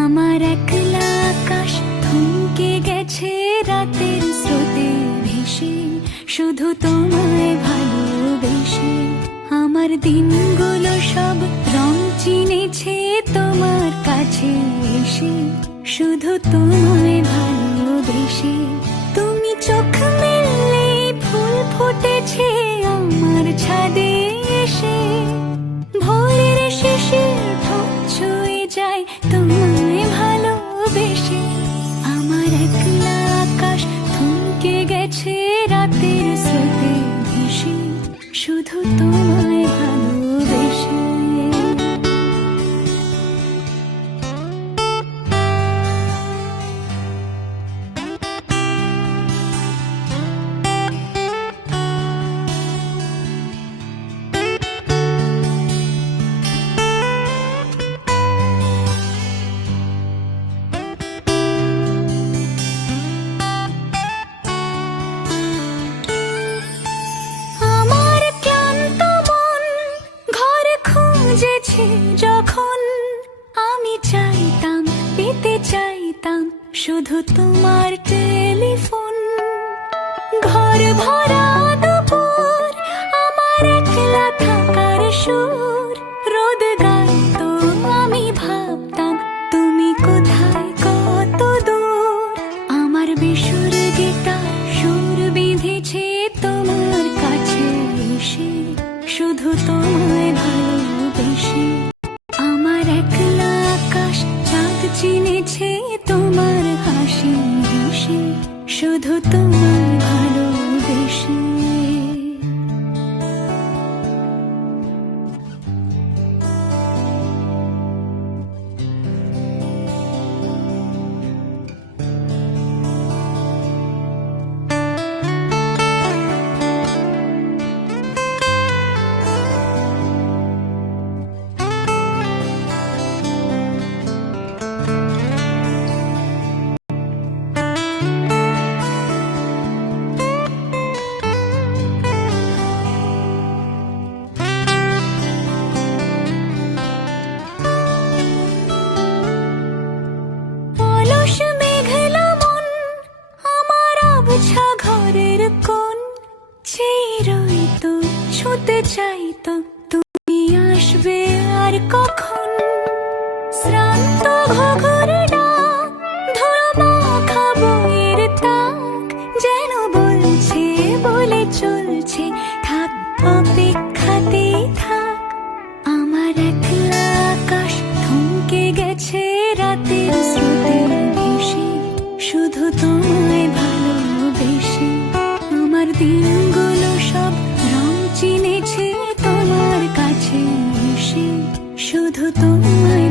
আমার একলা আকাশ থমকে গেছে রাতের স্রোতে ভেসে, শুধু তোমায় ভালোবেসে। আমার দিনগুলো সব রং চিনেছে তোমার কাছে এসে, শুধু তোমায় ভালোবেসে। তুমি চোখ মেললে ফুল ফুটেছে আমার ছাদে এসে, ভোরের শেষের ঠোঁট ছুঁয়ে যায় তোমায় ভালোবেসে। আমার একলা আকাশ থমকে গেছে রাতের স্রোতে ভেসে, শুধু তোমায় ভালোবেসে। যখন আমি চাইতাম, পেতে চাইতাম শুধু তোমার টেলিফোন। ঘর ভরা দুপুর, আমার একলা থাকার সুর, রোদ গাইতো আমি ভাবতাম তুমি কোথায় কত দূর। আমার বেসুর গিটার সুর বিঁধেছে তোমার কাছে এসে, শুধু তোমায় ভালোবেসে। আমার একলা আকাশ চাঁদ চিনেছে তোমার হাসি হেসে, শুধু তোমায় ভালোবেসে। ঘরের কোণ চেয়ে তো ছুঁতে চাইতো তুমি আসবে আর কখন। শ্রান্ত ঘুঘুর ডাক, ধুলো মাখা বইয়ের তাক, যেন বলছে বলে চলছে থাক অপেক্ষাতেই থাক। আমার একলা আকাশ থমকে গেছে রাতের স্রোতে ভেসে, শুধু তোমায় ভালোবেসে। আমার দিনগুলো সব রং চিনেছে তোমার কাছে এসে, শুধু তোমায়